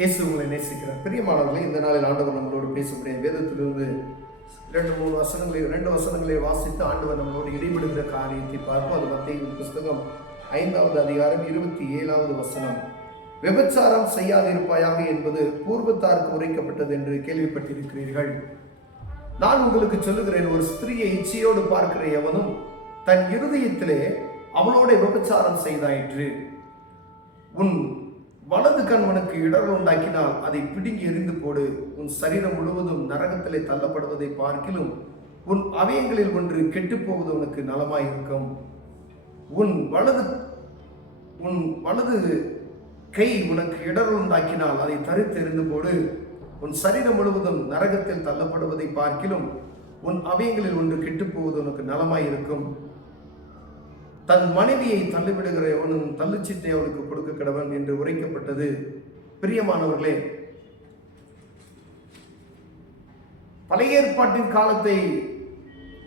இயேசு உங்களை நேசிக்கிறார். பிரியமானவர்களே, இந்த நாளில் ஆண்டவர் நம்மளோடு பேசக்கூடிய வேதத்திலிருந்து 2 வசனங்களை வாசித்து ஆண்டவர் நம்மளோடு இடைபடுகிற காரியத்தை பார்ப்போம். அது மத்தேயு புஸ்தகம் 5வது அதிகாரம் 27வது வசனம். விபச்சாரம் செய்யாதிருப்பாயாக என்பது பூர்வத்தாருக்கு உரைக்கப்பட்டது என்று கேள்விப்பட்டிருக்கிறீர்கள். நான் உங்களுக்கு சொல்லுகிறேன், ஒரு ஸ்திரீயை இச்சையோடு பார்க்கிற எவனும் தன் இருதயத்திலே அவளோட விபச்சாரம் செய்தாயிற்று. உன் வலது கண் உனக்கு இடர்கள் உண்டாக்கினால் அதை பிடுங்கி எறிந்து போடு. உன் சரீரம் முழுவதும் நரகத்திலே தள்ளப்படுவதை பார்க்கிலும் உன் அவயங்களில் ஒன்று கெட்டுப்போவது உனக்கு நலமாயிருக்கும். உன் வலது கை உனக்கு இடர்கள் உண்டாக்கினால் அதை தரித்து எறிந்து போடு. உன் சரீரம் முழுவதும் நரகத்தில் தள்ளப்படுவதை பார்க்கிலும் உன் அவயங்களில் ஒன்று கெட்டுப்போவது உனக்கு நலமாயிருக்கும். தன் மனைவியை தள்ளிவிடுகிற எவனும் தள்ளுச்சீட்டை அவனுக்கு கொடுக்க கடவன் என்று உரைக்கப்பட்டது. பிரியமானவர்களே, பழைய ஏற்பாட்டின் காலத்தை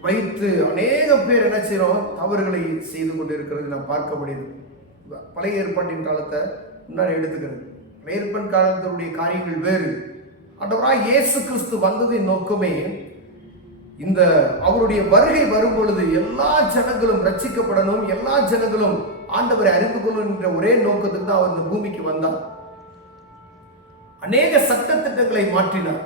வைத்து அநேக பேர் என்ன செய்யறோம், தவறுகளை செய்து கொண்டிருக்கிறது நாம் பார்க்க முடியுது. பழைய ஏற்பாட்டின் காலத்தை முன்னாடி எடுத்துக்கிறது. பழைய ஏற்பாட்டின் காலத்தினுடைய காரியங்கள் வேறு. ஆண்டவராய் இயேசு கிறிஸ்து வந்ததின் நோக்கமே, இந்த அவருடைய வருகை வரும் பொழுது எல்லா ஜனங்களும் ரட்சிக்கப்படணும், எல்லா ஜனங்களும் ஆண்டவரை அறிந்து கொள்ளும் என்ற ஒரே நோக்கத்துக்கு தான் அவர் இந்த பூமிக்கு வந்தார். அநேக சட்ட திட்டங்களை மாற்றினார்.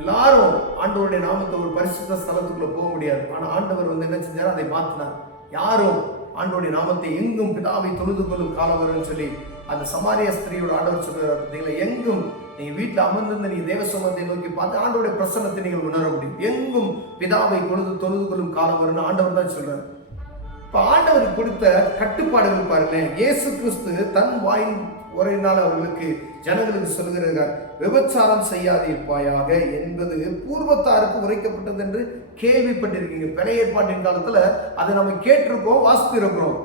எல்லாரும் ஆண்டவருடைய நாமத்தை ஒரு பரிசுத்த ஸ்தலத்துக்குள்ள போக முடியாது. ஆனா ஆண்டவர் என்ன செஞ்சார், அதை மாற்றினார். யாரும் ஆண்டவருடைய நாமத்தை எங்கும் பிதாவை தொழுது கொள்ளும் காலம் வரும்னு சொல்லி அந்த சமாரிய ஸ்திரீயோட ஆண்டவர் சொல்றாரு. எங்கும் நீங்க வீட்டில் அமர்ந்திருந்த நீங்க தேவ சமூகத்தை நோக்கி பார்த்து ஆண்டவருடைய பிரசன்னத்தை நீங்கள் உணர முடியும். எங்கும் பிதாவை தொழுது கொள்ளும் காலம் வரும்னு ஆண்டவர் தான் சொல்றாரு. இப்ப ஆண்டவருக்கு கொடுத்த கட்டுப்பாடுகள் பாருங்களேன். இயேசு கிறிஸ்து தன் வாயின் உரையினால் அவர்களுக்கு ஜனங்களுக்கு சொல்லுகிறார், விபச்சாரம் செய்யாதிருப்பாயாக என்பது பூர்வத்தாருக்கு உரைக்கப்பட்டது என்று கேள்விப்பட்டிருக்கீங்க. பழைய ஏற்பாட்டின் காலத்துல அதை நம்ம கேட்டிருக்கோம், வாசித்து இருக்கிறோம்.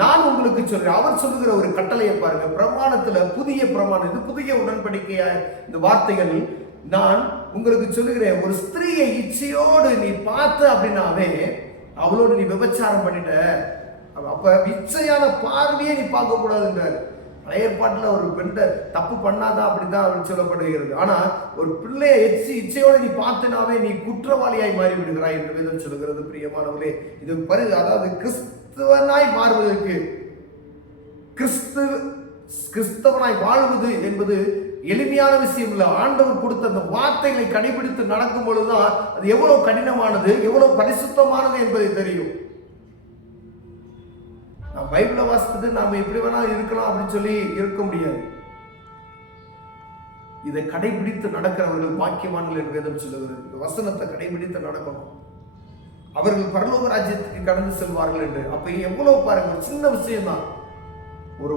நான் உங்களுக்கு சொல்றேன், அவர் சொல்லுகிற ஒரு கட்டளையை பாருங்க. பிரமாணத்துல புதிய பிரமாணம், இது புதிய உடன்படிக்கையா இந்த வார்த்தைகள். நான் உங்களுக்கு சொல்லுகிறேன், ஒரு ஸ்திரீயை இச்சையோடு நீ பார்த்த அப்படின்னாவே அவளோடு நீ விபச்சாரம் பண்ணிட்ட. அப்ப இச்சையான பார்வையே நீ பார்க்க கூடாதுன்றார். பழைய ஏற்பாட்டில் ஒரு பெண்ணை தப்பு பண்ணாதான் அப்படிதான் அவள் சொல்லப்படுகிறது. ஆனா ஒரு பிள்ளையை இச்சையோடு நீ பார்த்தனாவே நீ குற்றவாளியாய் மாறி விடுகிறாய் என்று வேதம் சொல்லுகிறது. பிரியமானவர்களே, இது அதாவது கிறிஸ்தவனாய் மாறுவதற்கு, கிறிஸ்தவனாய் வாழ்வது என்பது எளிமையான விஷயம் இல்லை. ஆண்டவர் கொடுத்த அந்த வார்த்தைகளை கடைபிடித்து நடக்கும் பொழுதுதான் அது எவ்வளவு கடினமானது, எவ்வளவு பரிசுத்தமானது என்பதை தெரியும். பைபிளை வாசித்துட்டு நாம எப்படி வேணா இருக்கலாம் அப்படின்னு சொல்லி இருக்க முடியாது. இதை கடைபிடித்து நடக்கிறவர்கள் பாக்கியவான்கள் என்று வேதம் சொல்லுகிறது. இந்த வசனத்தை கடைபிடித்து நடக்கணும், அவர்கள் பரலோக ராஜ்யத்துக்கு கடந்து செல்வார்கள் என்று. அப்ப எவ்வளவு பாருங்க, ஒரு சின்ன விஷயம் தான். ஒரு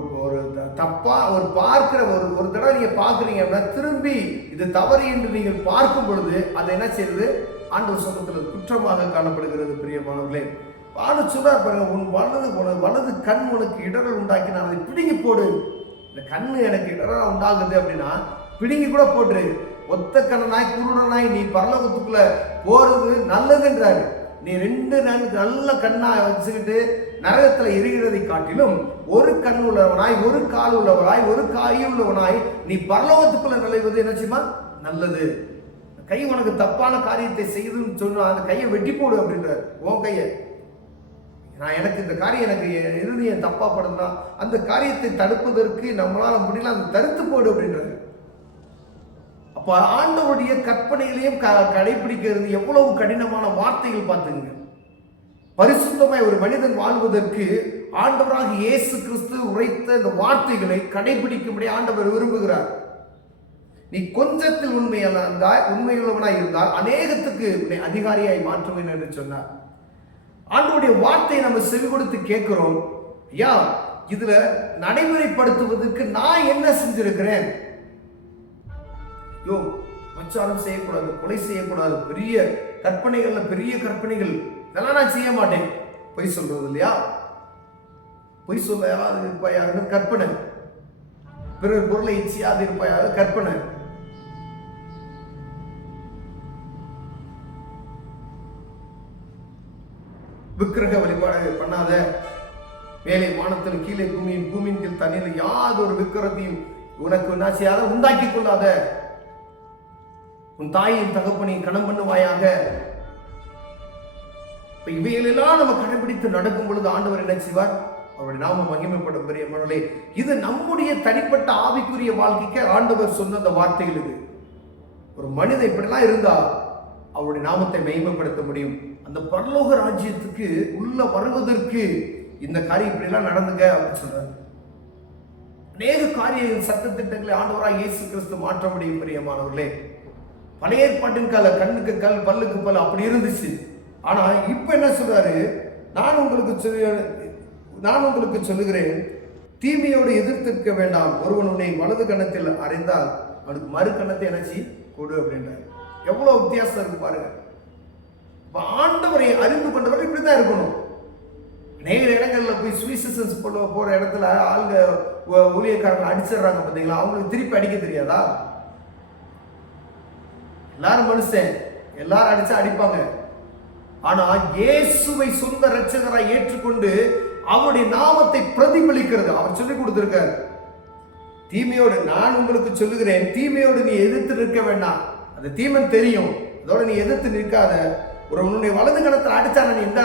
தப்பா பார்க்கிற ஒரு தடவை நீங்க பாக்குறீங்க அப்படின்னா திரும்பி இது தவறு என்று நீங்கள் பார்க்கும் பொழுது அதை என்ன செய்யுது, ஆண்டவர் சமூகத்தில் குற்றமாக காணப்படுகிறது. பிரியமானவர்களே, சொல்றார் பாருங்க, உன் வலது கண் உனக்கு இடர்கள் உண்டாக்கி நான் அதை பிடுங்கி போடு. இந்த கண்ணு எனக்கு இடரா உண்டாகுது அப்படின்னா பிடுங்கி கூட போட்டுரு. ஒத்த கண்ணனாய் குருடனாய் நீ பரலோகத்துக்குள்ள போறது நல்லதுன்றாரு. நீ 2 நல்ல கண்ணா வச்சுக்கிட்டு நரகத்துல எரிகிறதை காட்டிலும் ஒரு கண் உள்ளவனாய், ஒரு கால் உள்ளவனாய், ஒரு காய் உள்ளவனாய் நீ பரலோகத்துக்குள்ள நுழைவது என்ன செய்யுமா நல்லது. கை உனக்கு தப்பான காரியத்தை செய்யுதுன்னு சொன்னா அந்த கையை வெட்டி போடு அப்படின்றார். உன் கையை எனக்கு இந்த காரியம் எனக்கு இருதயம் தப்பா படுதுன்னா அந்த காரியத்தை தடுப்பதற்கு நம்மளால முடியல, அந்த தடுத்து போடு அப்படின்றாரு. அப்ப ஆண்டவருடைய கற்பனைகளையும் கடைபிடிக்கிறது எவ்வளவு கடினமான வார்த்தைகள் பார்த்துங்க. பரிசுத்தமாய் ஒரு மனிதன் வாழ்வதற்கு ஆண்டவராக இயேசு கிறிஸ்து உரைத்த இந்த வார்த்தைகளை கடைபிடிக்கும்படி ஆண்டவர் விரும்புகிறார். நீ கொஞ்சத்தில் உண்மையுள்ளவனாய் இருந்தால் அநேகத்துக்கு உன்னை அதிகாரியாய் மாற்றுவேன் என்று சொன்னார். ஆண்டவருடைய வார்த்தையை நம்ம செவி கொடுத்து கேட்கிறோம். ஐயா, இதுல நடைமுறைப்படுத்துவதற்கு நான் என்ன செஞ்சிருக்கிறேன்? விபச்சாரம் செய்யக்கூடாது, கொலை செய்யக்கூடாது, பெரிய கற்பனைகள் இதெல்லாம் நான் செய்ய மாட்டேன். பொய் சொல்றது இல்லையா, பொய் சொல்லாது இருப்பாயாக கற்பனை, பிறர் பொருளை இச்சையாது இருப்பாயாக கற்பனை. விக்கிரக வழிபாடு பண்ணாத, மேலே வானத்தில் கீழே பூமியின் கீழ் தண்ணீர் யாதொரு விக்கிரத்தையும் உனக்கு நாசியாக உண்டாக்கி கொள்ளாத. உன் தாயின் தகப்பனையும் கணம் பண்ணுவாயாக. இவைகளெல்லாம் நம்ம கடைபிடித்து நடக்கும் பொழுது ஆண்டவர் என்ன செய்வார்? அவருடைய நாம மகிமைப்படும். பிரியமானவர்களே, இது நம்முடைய தனிப்பட்ட ஆவிக்குரிய வாழ்க்கைக்கு ஆண்டவர் சொன்ன அந்த வார்த்தைகள். இது ஒரு மனிதன் இப்படிலாம் இருந்தா அவருடைய நாமத்தை மகிமைப்படுத்த முடியும். அந்த பரலோக ராஜ்யத்துக்கு உள்ள வருவதற்கு இந்த காரியம் இப்படிலாம் நடந்துங்க அப்படின்னு சொல்றாரு. அநேக காரிய சட்டத்திட்டங்களை ஆண்டவராக இயேசு கிறிஸ்து மாற்ற முடியும். பிரியமானவர்களே, பழைய ஏற்பாட்டின் கால கண்ணுக்கு கல் பல்லுக்கு பல் அப்படி இருந்துச்சு. ஆனா இப்ப என்ன சொல்றாரு? நான் உங்களுக்கு சொல்லுகிறேன், தீமையோடு எதிர்த்திருக்க வேண்டாம். ஒருவன் உன்னை வலது கன்னத்தில் அறைந்தால் அவனுக்கு மறு கன்னத்தை நினைச்சி கொடு அப்படின்றார். எவ்வளவு வித்தியாசம் இருக்கு பாருங்க. ஆண்டவரை அறிந்து கொண்டவர்கள் இப்படிதான் இருக்கணும். அநேக இடங்கள்ல போய் சுவிசேஷன்ஸ் போற இடத்துல ஆளுங்க ஊழியக்காரங்க அடிச்சிடுறாங்க பார்த்தீங்களா? அவங்களுக்கு திருப்பி அடிக்க தெரியாதா? எல்லாரும் மனுஷன், எல்லாரும் அடிச்சா அடிப்பாங்க. ஆனா இயேசுவை சொந்த இரட்சகராய் ஏற்றுக்கொண்டு அவருடைய நாமத்தை பிரதிபலிக்கிறது அவர் சொல்லிக் கொடுத்திருக்கார். தீமையோடு நான் உங்களுக்கு சொல்லுகிறேன், தீமையோடு நீ எதிர்த்து நிற்க வேண்டாம். அது தீமன் தெரியும், அதோட நீ எதிர்த்து நிற்காத. ஒரு உன்னுடைய வலது கணத்தில் அடிச்சா நீ இந்த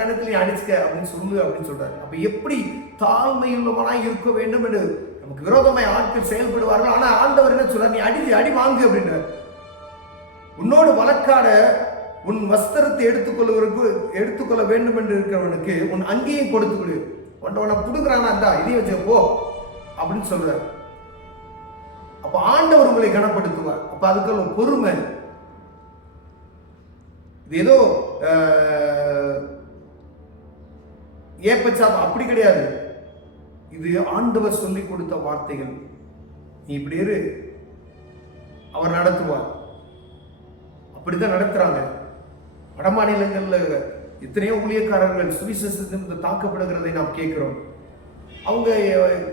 கணத்தில் நீ அடிச்சுக்க அப்படின்னு சொல்லு அப்படின்னு சொல்றாரு. அப்ப எப்படி தாழ்மையுள்ளவனாய் இருக்க வேண்டும் என்று நமக்கு விரோதமாய் ஆட்கள் செயல்படுவார்கள். ஆனா ஆண்டவர் என்ன சொல்றார்? நீ அடி வாங்கு அப்படின்னு. உன்னோடு வழக்காட உன் வஸ்திரத்தை எடுத்துக்கொள்ள வேண்டும் என்று இருக்கிறவனுக்கு உன் அங்கேயும் கொடுத்து கொடு. உன்னை புடுங்குறானா இருந்தா இதையும் வச்சு போ அப்படின்னு சொல்றாரு. அப்ப ஆண்டவர் உங்களை கனப்படுத்துவார். அப்ப அதுக்குள்ள பொறுமை. இது ஏதோ ஏப்பச்சாப் அப்படி கிடையாது. இது ஆண்டவர் சொல்லிக் கொடுத்த வார்த்தைகள். நீ இப்படி இரு, அவர் நடத்துவார். அப்படித்தான் நடத்துறாங்க. வட மாநிலங்கள்ல எத்தனையோ ஊழியக்காரர்கள் சுவிசேஷத்திலிருந்து தாக்கப்படுகிறதை நாம் கேட்கிறோம். அவங்க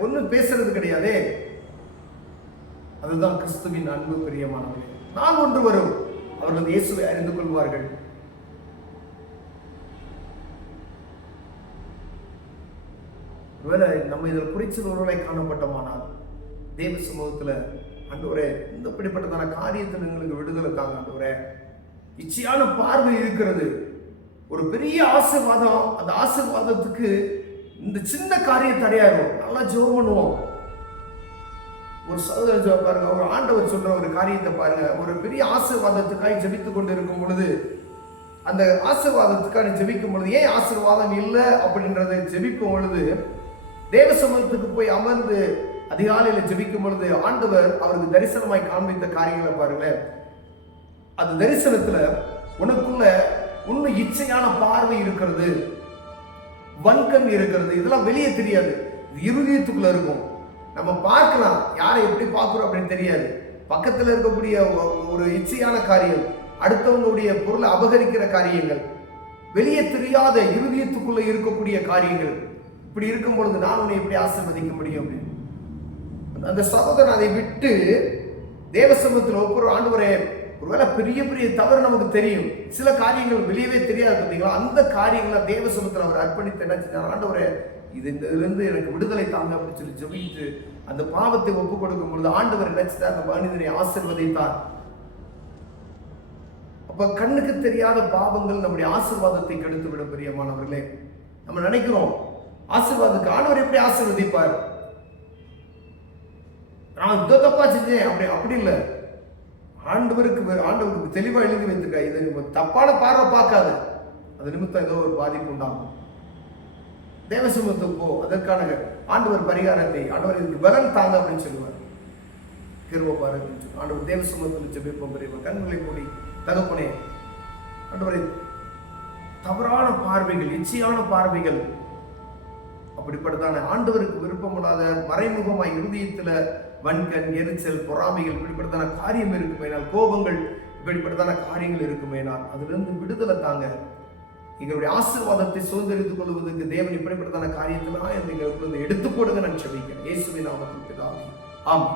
ஒன்றும் பேசுறது கிடையாதே. அதுதான் கிறிஸ்துவின் அன்பு. பிரியமானவர்களே, நாள் ஒன்று வரும், அவர்கள் இயேசுவை அறிந்து கொள்வார்கள். ஒருவேளை நம்ம இதில் குறிச்சது ஒருவரை காணப்பட்டோமானால் தேவ சமூகத்துல ஆண்டவரே இந்த இப்படிப்பட்டதான காரியத்தில் எங்களுக்கு விடுதலை தாங்க ஆண்டவரே. இச்சையான பார்வை இருக்கிறது, ஒரு பெரிய ஆசீர்வாதம். அந்த ஆசீர்வாதத்துக்கு இந்த சின்ன காரியம் தடையாகும். நல்லா ஜெபம் பண்ணுவோம். ஒரு சகோதரர் பாருங்க, ஒரு ஆண்டவர் சொல்ற ஒரு காரியத்தை பாருங்க. ஒரு பெரிய ஆசீர்வாதத்துக்காக ஜெபித்துக் கொண்டு இருக்கும் பொழுது, அந்த ஆசீர்வாதத்துக்காக ஜெபிக்கும் பொழுது ஏன் ஆசீர்வாதம் இல்லை அப்படின்றத ஜெபிக்கும் பொழுது, தேவ சமூகத்துக்கு போய் அமர்ந்து அதிகாலையில ஜெபிக்கும் பொழுது ஆண்டவர் அவருக்கு தரிசனமாய் காண்பித்த காரியங்களை பாருங்களேன். அந்த தரிசனத்துல உனக்குள்ள உண்மை இச்சையான பார்வை இருக்கிறது, வன்கண் இருக்கிறது. இதெல்லாம் வெளியே தெரியாது, இருதயத்துக்குள்ள இருக்கும். நம்ம பார்க்கலாம், யாரை எப்படி பார்க்கிறோம் அப்படின்னு தெரியாது. பக்கத்துல இருக்கக்கூடிய ஒரு இச்சையான காரியம், அடுத்தவங்களுடைய பொருளை அபகரிக்கிற காரியங்கள், வெளியே தெரியாத இருதயத்துக்குள்ள இருக்கக்கூடிய காரியங்கள். இப்படி இருக்கும் பொழுது நான் உன்னை எப்படி ஆசீர்வதிக்க முடியும் அப்படின்னு அந்த சகோதரன் அதை விட்டு தேவ சமூகத்தில் ஒவ்வொரு ஆண்டவரே, ஒருவேளை பெரிய பெரிய தவறு நமக்கு தெரியும், சில காரியங்கள் வெளியவே தெரியாது பார்த்தீங்களா? அந்த காரியங்களை தேவ சமூகத்தில் அவர் அர்ப்பணித்து என்ன செஞ்சார்? ஆண்டவரே இதிலிருந்து எனக்கு விடுதலை தாங்க அப்படின்னு சொல்லி ஜெபித்து அந்த பாவத்தை ஒப்புக் கொடுக்கும் பொழுது ஆண்டவர் நினைச்சார், அந்த மனிதனை ஆசீர்வதித்தார். அப்ப கண்ணுக்கு தெரியாத பாவங்கள் நம்முடைய ஆசீர்வாதத்தை கெடுத்து விடும். பிரியமானவர்களே, நம்ம நினைக்கிறோம் ஆசீர்வாதத்துக்கு ஆண்டவர் எப்படி ஆசீர்வதிப்பார்? நான் இந்த தப்பா செஞ்சேன் அப்படி இல்லை. ஆண்டவருக்கு தெளிவா எழுதி வைத்திருக்க, இதை தப்பான பார்வை பார்க்காது, அது நிமித்தம் ஏதோ ஒரு பாதிப்பு உண்டாகும். தேவசமூகத்துக்கு போ, அதற்கான ஆண்டவர் பரிகாரத்தை, ஆண்டவர் இதுக்கு பலன் தாங்க அப்படின்னு சொல்லுவார். கிருபை பாருங்க ஆண்டவர் தேவசமூகத்தில் ஜெபிப்போம். பெரியவர் கண்களை மூடி, தகப்பனே ஆண்டவரை தவறான பார்வைகள், இச்சையான பார்வைகள், அப்படிப்பட்டதான ஆண்டவருக்கு விருப்பமில்லாத மறைமுகமாய் இருதயத்துல வன்கண், எரிச்சல், பொறாமைகள், இப்படிப்பட்டதான காரியம் இருக்குமேனால், கோபங்கள், இப்படிப்பட்டதான காரியங்கள் இருக்குமேனால் அதிலிருந்து விடுதலை தாங்க. எங்களுடைய ஆசீர்வாதத்தை சுதந்திரித்துக் கொள்வதற்கு தேவன் இப்படிப்பட்டதான காரியத்திலாம் எங்களுக்கு எடுத்து போடுங்க. நான் ஜெபிக்கிறேன் இயேசுவின் நாமத்தில் பிதாவே, ஆமென்.